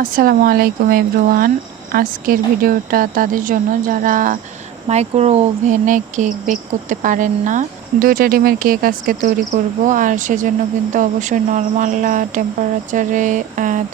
আসসালামু আলাইকুম এভরিওয়ান। আজকের ভিডিওটা তাদের জন্য যারা মাইক্রো ওভেনে কেক বেক করতে পারেন না। 2টা ডিমের কেক আজকে তৈরি করব, আর সেজন্য কিন্তু অবশ্যই নর্মাল টেম্পারেচারে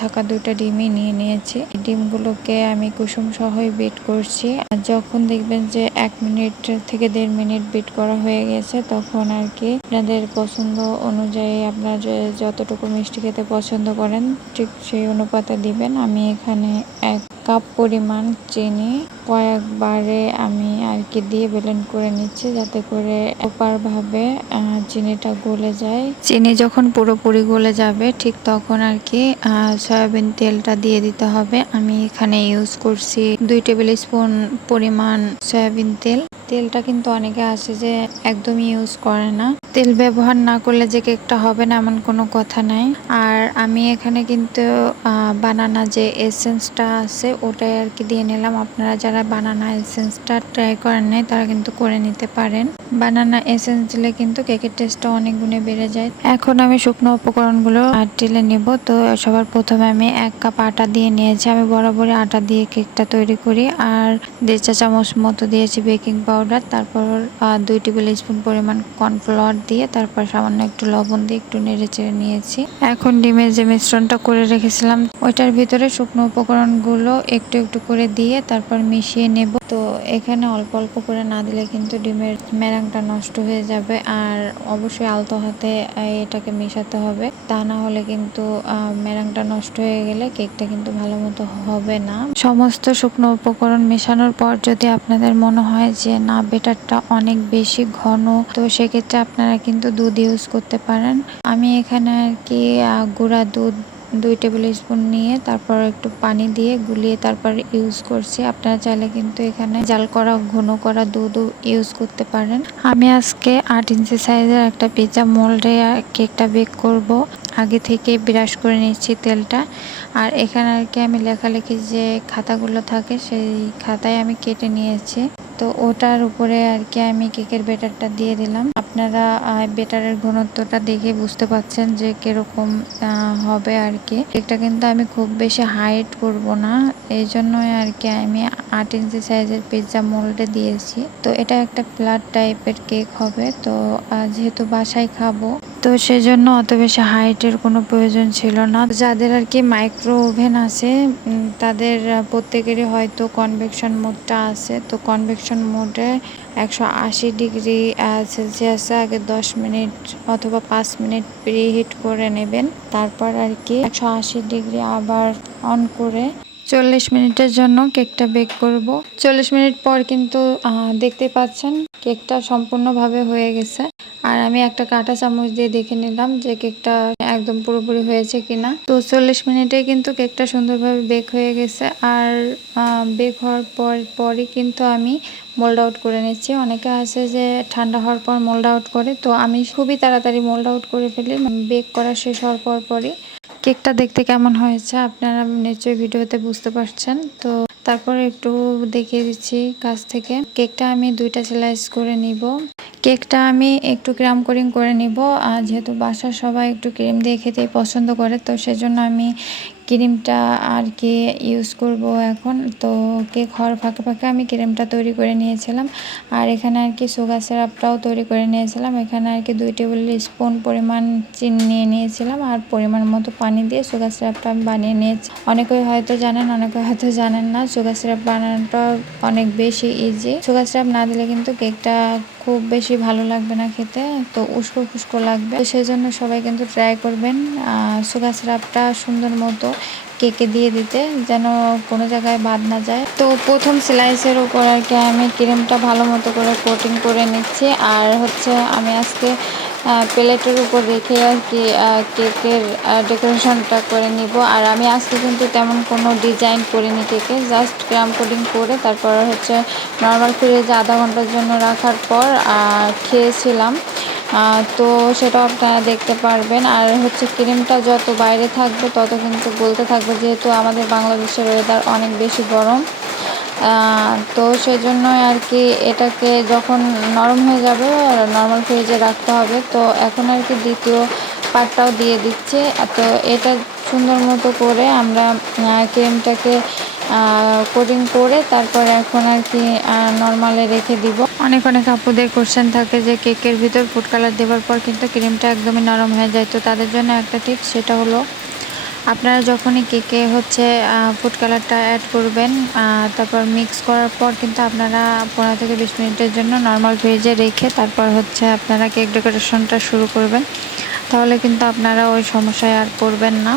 থাকা 2টা ডিমই নিয়ে নিয়েছি। ডিমগুলোকে আমি কুসুম সহই বিট করছি। আর যখন দেখবেন যে 1 মিনিট থেকে 1.5 মিনিট বিট করা হয়ে গেছে, তখন আর কি আপনাদের পছন্দ অনুযায়ী আপনারা যতটুকু মিষ্টি খেতে পছন্দ করেন ঠিক সেই অনুপাতে দিবেন। আমি এখানে 1 কাপ পরিমাণ চিনি কয়েকবারে আমি আর কি দিয়ে ব্লেন্ড করে নিচ্ছি, যাতে করে প্রপারভাবে চিনিটা গলে যায়। চিনি যখন পুরোপুরি গলে যাবে ঠিক তখন আর কি সয়াবিন তেলটা দিয়ে দিতে হবে। আমি এখানে ইউজ করছি 2 টেবিল স্পুন পরিমাণ সয়াবিন তেল। তেলটা কিন্তু অনেকে আছে যে একদমই ইউজ করে না। তেল ব্যবহার না করলে যে কেকটা হবে না এমন কোনো কথা নাই। আর আমি এখানে কিন্তু বানানা যে এসেন্সটা আছে ওটাই আর কি দিয়ে নিলাম। আপনারা যারা বানানা এসেন্সটা ট্রাই করেন নাই তারা কিন্তু করে নিতে পারেন। বানানা এসেন্স দিলে কিন্তু কেকের টেস্টটা অনেক গুণে বেড়ে যায়। এখন আমি শুকনো উপকরণগুলো ঢেলে নিব। তো সবার প্রথমে আমি 1 কাপ আটা দিয়ে নিয়েছি। আমি বরাবরই আটা দিয়ে কেকটা তৈরি করি। আর 1.5 চা চামচ মতো দিয়েছি বেকিং পাউডার, তারপর 2 টেবিল স্পুন পরিমাণ কর্নফ্লাওয়ার দিয়ে তারপর সামান্য একটু লবণ দিয়ে একটু নেড়ে চেড়ে নিয়েছি। এখন ডিমের যে মিশ্রণটা করে রেখেছিলাম ওইটার ভিতরে শুকনো উপকরণগুলো একটু একটু করে দিয়ে তারপর মিশিয়ে নেব। তো এখানে অল্প অল্প করে না দিলে কিন্তু ডিমের মেরাংটা নষ্ট হয়ে যাবে। আর অবশ্যই আলতো হাতে এটাকে মেশাতে হবে, তা না হলে কিন্তু মেরাংটা নষ্ট হয়ে গেলে কেকটা কিন্তু ভালো মতো হবে না। সমস্ত শুকনো উপকরণ মেশানোর পর যদি আপনাদের মনে হয় যে না বেটারটা অনেক বেশি ঘন, তো সেক্ষেত্রে আপনারা কিন্তু দুধ ইউজ করতে পারেন। আমি এখানে আর কি গুঁড়া দুধ 2 টেবিল স্পুন নিয়ে তারপর একটু পানি দিয়ে গুলিয়ে তারপর ইউজ করছি। আপনারা চাইলে কিন্তু এখানে জাল করা ঘন করা দুধও ইউজ করতে পারেন। আমি আজকে 8 ইঞ্চি সাইজের একটা পিৎজা মোল্ডে কেকটা বেক করব। আগে থেকে ব্রাশ করে নিচ্ছি তেলটা। আর এখানে আর কি আমি লেখালেখি যে খাতাগুলো থাকে সেই খাতায় আমি কেটে নিয়েছি। তো ওটার উপরে আর কি আমি কেকের ব্যাটারটা দিয়ে দিলাম। আপনারা ব্যাটারের ঘনত্বটা দেখে বুঝতে পাচ্ছেন যে কিরকম হবে আর কি। কেকটা কিন্তু আমি খুব বেশি হাইট করব না, এই জন্যই আর কি আমি 8 ইঞ্চি সাইজের পিৎজা মোল্ডে দিয়েছি। তো এটা একটা ফ্ল্যাট টাইপের কেক হবে। তো যেহেতু বাসায় খাবো তো সেজন্য অত বেশি হাইটের কোনো প্রয়োজন ছিল না। যাদের আর কি মাইক্রো ওভেন আছে তাদের প্রত্যেকেরই হয়তো কনভেকশন মোডটা আছে। তো কনভেকশন মোডে 180 ডিগ্রি সেলসিয়াসে আগে 10 মিনিট অথবা 5 মিনিট প্রিহিট করে নেবেন। তারপর আর কি 180 ডিগ্রি আবার অন করে 40 মিনিটের জন্য কেকটা বেক করব। 40 মিনিট পর কিন্তু দেখতে পাচ্ছেন কেকটা সম্পূর্ণভাবে হয়ে গেছে। আর আমি একটা কাঁটা চামচ দিয়ে দেখে নিলাম যে কেকটা একদম পুরোপুরি হয়েছে কিনা। তো 40 মিনিটে কিন্তু কেকটা সুন্দরভাবে বেক হয়ে গেছে। আর বেক হওয়ার পরই কিন্তু আমি মোল্ড আউট করে নিচ্ছি। অনেকে আছে যে ঠান্ডা হওয়ার পর মোল্ড আউট করে, তো আমি খুবই তাড়াতাড়ি মোল্ড আউট করে ফেলি বেক করা শেষ হওয়ার পরই। কেকটা দেখতে কেমন হয়েছে আপনারা নিশ্চয়ই ভিডিওতে বুঝতে পারছেন। তো তারপর একটু দেখিয়ে দিচ্ছি কাছ থেকে। কেকটা আমি 2টা স্লাইস করে নিব। কেকটা আমি একটু ক্রাম কোটিং করে নিব। আর যেহেতু বাসার সবাই একটু ক্রিম দিয়ে খেতেই পছন্দ করে, তো সেজন্য আমি ক্রিমটা আর কি ইউজ করব এখন। তো কেক হওয়ার ফাঁকে ফাঁকে আমি ক্রিমটা তৈরি করে নিয়েছিলাম। আর এখানে আর কি সুগার সিরাপটাও তৈরি করে নিয়েছিলাম। এখানে আর কি 2 টেবিল স্পুন পরিমাণ চিনি নিয়ে নিয়েছিলাম আর পরিমাণ মতো পানি দিয়ে সুগার সিরাপটা আমি বানিয়ে নিয়েছি। অনেকে হয়তো জানেন, অনেকে হয়তো জানেন না। সুগার সিরাপ বানানোটা অনেক বেশি ইজি। সুগার সিরাপ না দিলে কিন্তু কেকটা খুব বেশি ভালো লাগবে না খেতে, তো উস্কো খুস্কো লাগবে। তো সেজন্য সবাই কিন্তু ট্রাই করবেন সুগার সিরাপটা সুন্দর মতো কেকে দিয়ে দিতে, যেন কোনো জায়গায় বাদ না যায়। তো প্রথম স্লাইসের উপর আর কি আমি ক্রিমটা ভালো মতো করে কোটিং করে নিচ্ছি। আর হচ্ছে আমি আজকে প্লেটের উপর রেখে আর কি কেকের ডেকোরেশনটা করে নিব। আর আমি আজকে কিন্তু তেমন কোনো ডিজাইন করিনি কেকে, জাস্ট ক্রাম কোটিং করে তারপর হচ্ছে নর্মাল ফ্রিজে আধা ঘন্টার জন্য রাখার পর খেয়েছিলাম। তো সেটাও আপনারা দেখতে পারবেন। আর হচ্ছে ক্রিমটা যত বাইরে থাকবে তত কিন্তু গলতে থাকবে, যেহেতু আমাদের বাংলাদেশের ওয়েদার অনেক বেশি গরম। তো সেজন্যই আর কি এটাকে যখন নরম হয়ে যাবে নর্মাল ফ্রিজে রাখতে হবে। তো এখন আর কি দ্বিতীয় পাটটাও দিয়ে দিচ্ছি। তো এটা সুন্দর মতো করে আমরা ক্রিমটাকে কোটিং করে তারপর এখন আর কি নর্মালে রেখে দিব। অনেক আপুদের কোশ্চেন থাকে যে কেকের ভিতর ফুড কালার দেওয়ার পর কিন্তু ক্রিমটা একদমই নরম হয়ে যায়। তো তাদের জন্য একটা টিপস, সেটা হলো আপনারা যখনই কেকে হচ্ছে ফুড কালারটা অ্যাড করবেন, তারপর মিক্স করার পর কিন্তু আপনারা 15 থেকে 20 মিনিটের জন্য নর্মাল ফ্রিজে রেখে তারপর হচ্ছে আপনারা কেক ডেকোরেশনটা শুরু করবেন। তাহলে কিন্তু আপনারা ওই সমস্যায় আর পড়বেন না।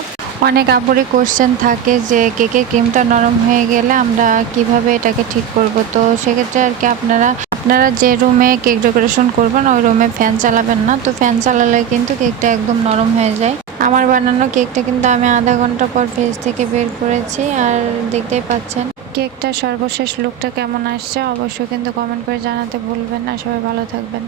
অনেক আপুরই কোশ্চেন থাকে যে কেকের ক্রিমটা নরম হয়ে গেলে আমরা কিভাবে এটাকে ঠিক করব। তো সেক্ষেত্রে আর কি আপনারা যে রুমে কেক ডেকোরেশন করবেন ওই রুমে ফ্যান চালাবেন না। তো ফ্যান চালালে কিন্তু কেকটা একদম নরম হয়ে যায়। আমার বানানো কেকটা কিন্তু আমি আধা ঘন্টা পর ফ্রিজ থেকে বের করেছি, আর দেখতেই পাচ্ছেন কেকটা সর্বশেষ লুকটা কেমন আসছে। অবশ্যই কিন্তু কমেন্ট করে জানাতে ভুলবেন না। সবাই ভালো থাকবেন।